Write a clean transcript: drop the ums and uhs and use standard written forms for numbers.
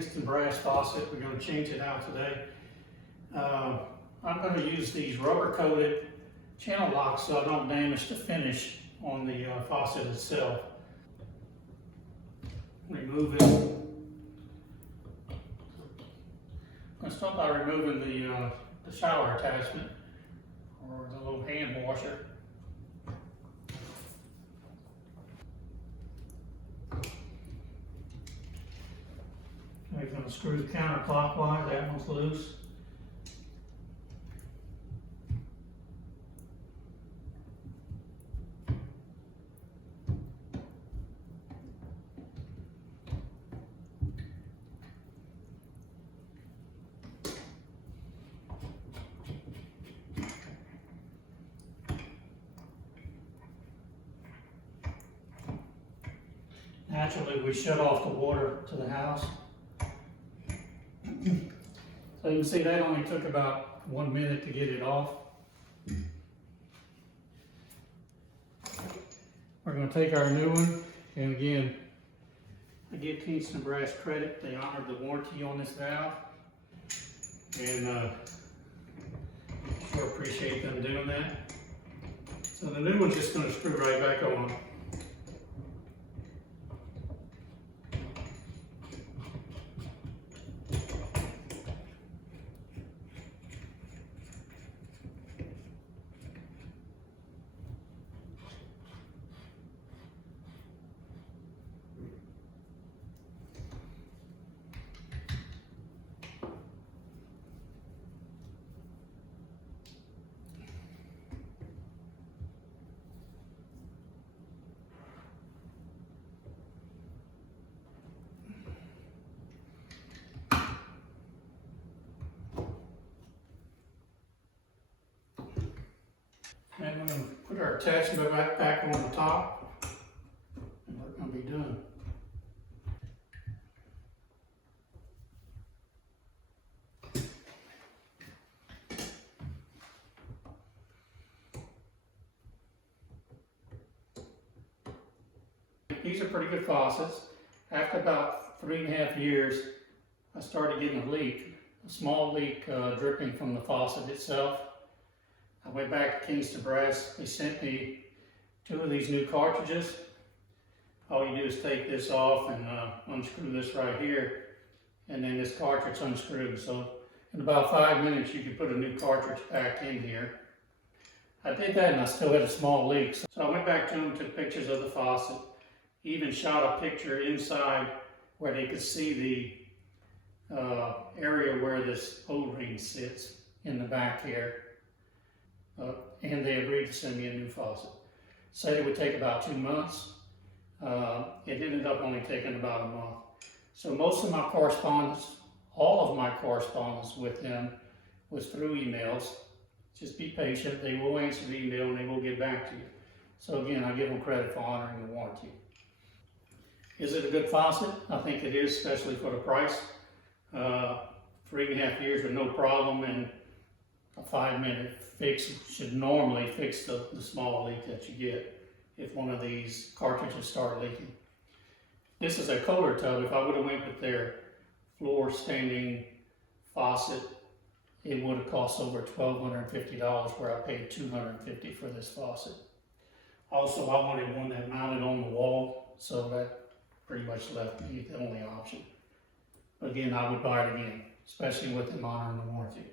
Kingston Brass faucet. We're going to change it out today. I'm going to use these rubber coated channel locks so I don't damage the finish on the faucet itself. Remove it. I'm going to start by removing the shower attachment or the little hand washer. We're going to screw counterclockwise. That one's loose. Naturally, we shut off the water to the house. So you can see that only took about 1 minute to get it off. We're going to take our new one, and again, I give Kingston Brass credit. They honored the warranty on this valve, and sure appreciate them doing that. So the new one's just going to screw right back on. And we're going to put our attachment back on the top, and we're going to be done. These are pretty good faucets. After about 3.5 years, I started getting a leak, a small leak dripping from the faucet itself. I went back to Kingston Brass. They sent me 2 of these new cartridges. All you do is take this off and unscrew this right here, and then this cartridge unscrews. So in about 5 minutes, you can put a new cartridge back in here. I did that and I still had a small leak. So I went back to them, took pictures of the faucet, even shot a picture inside where they could see the area where this O-ring sits in the back here. And they agreed to send me a new faucet. Said it would take about 2 months. It ended up only taking about a month. So most of my correspondence, all of my correspondence with them was through emails. Just be patient. They will answer the email and they will get back to you. So again, I give them credit for honoring the warranty. Is it a good faucet? I think it is, especially for the price. 3.5 years with no problem, and a 5-minute fix should normally fix the small leak that you get if one of these cartridges start leaking. This is a Kohler tub. If I would have went with their floor standing faucet, it would have cost over $1,250, where I paid $250 for this faucet. Also, I wanted one that mounted on the wall, so that pretty much left me the only option. But again, I would buy it again, especially with them honoring the warranty.